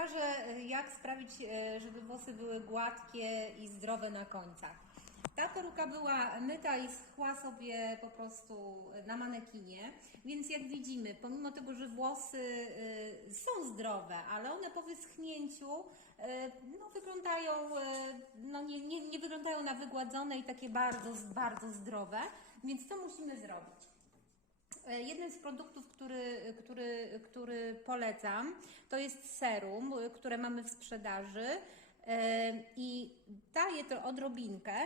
pokażę, y, jak sprawić, y, żeby włosy były gładkie i zdrowe na końcach. Ta peruka była myta i schła sobie po prostu na manekinie, więc jak widzimy, pomimo tego, że włosy y, są zdrowe, ale one po wyschnięciu no, wyglądają, no, nie, nie, nie wyglądają na wygładzone i takie bardzo, bardzo zdrowe, więc co musimy zrobić? E, Jednym z produktów, który, który, który polecam, to jest serum, y, które mamy w sprzedaży e, i daję to odrobinkę,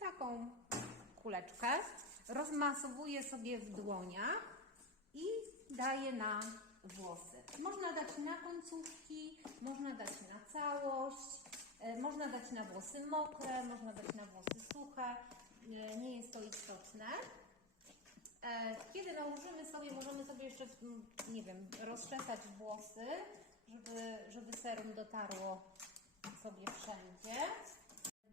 taką kuleczkę, rozmasowuję sobie w dłoniach i daję na włosy. Można dać na końcówki, można dać na całość, e, można dać na włosy mokre, można dać na włosy suche, e, nie jest to istotne. E, Kiedy nałożymy sobie, możemy sobie jeszcze, nie wiem, rozczesać włosy, żeby, żeby serum dotarło sobie wszędzie.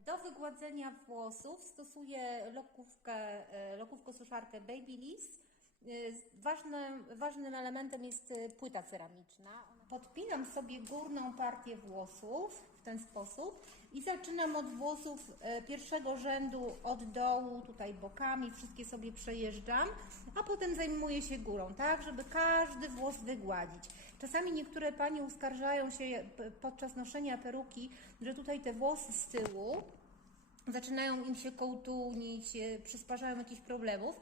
Do wygładzenia włosów stosuję lokówkę, e, lokówko-suszarkę Babyliss. E, Ważnym, ważnym elementem jest e, płyta ceramiczna. Podpinam sobie górną partię włosów w ten sposób i zaczynam od włosów e, pierwszego rzędu od dołu, tutaj bokami, wszystkie sobie przejeżdżam, a potem zajmuję się górą, tak, żeby każdy włos wygładzić. Czasami niektóre panie uskarżają się podczas noszenia peruki, że tutaj te włosy z tyłu zaczynają im się kołtunić, e, przysparzają jakichś problemów.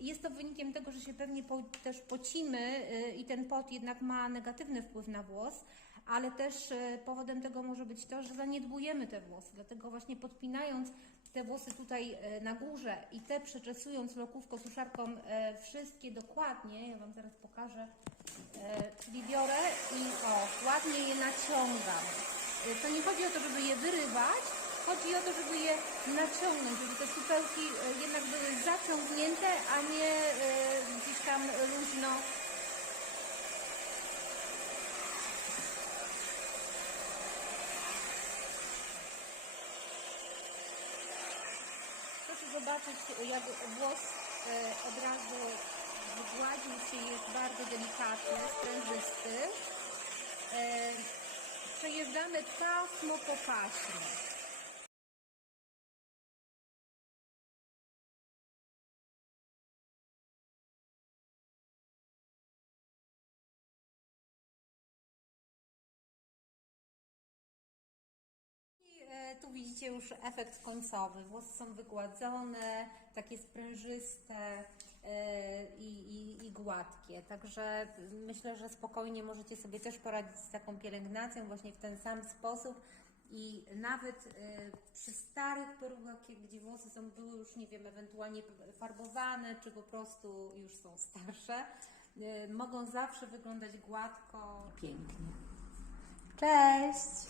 Jest to wynikiem tego, że się pewnie po, też pocimy e, i ten pot jednak ma negatywny wpływ na włos, ale też e, powodem tego może być to, że zaniedbujemy te włosy. Dlatego właśnie podpinając te włosy tutaj na górze i te przeczesując lokówką, suszarką wszystkie dokładnie, ja Wam zaraz pokażę, czyli biorę i o, ładnie je naciągam. To nie chodzi o to, żeby Chodzi o to, żeby je naciągnąć, żeby te supełki e, jednak były zaciągnięte, a nie e, gdzieś tam luźno. Zobaczyć, jak włos e, od razu wygładził się, jest bardzo delikatny, sprężysty. Przejeżdżamy pasmo po. Tu widzicie już efekt końcowy. Włosy są wygładzone, takie sprężyste e, i, i, i gładkie. Także myślę, że spokojnie możecie sobie też poradzić z taką pielęgnacją właśnie w ten sam sposób. I nawet e, przy starych perukach, gdzie włosy są były już, nie wiem, ewentualnie farbowane, czy po prostu już są starsze, e, mogą zawsze wyglądać gładko, pięknie. Cześć!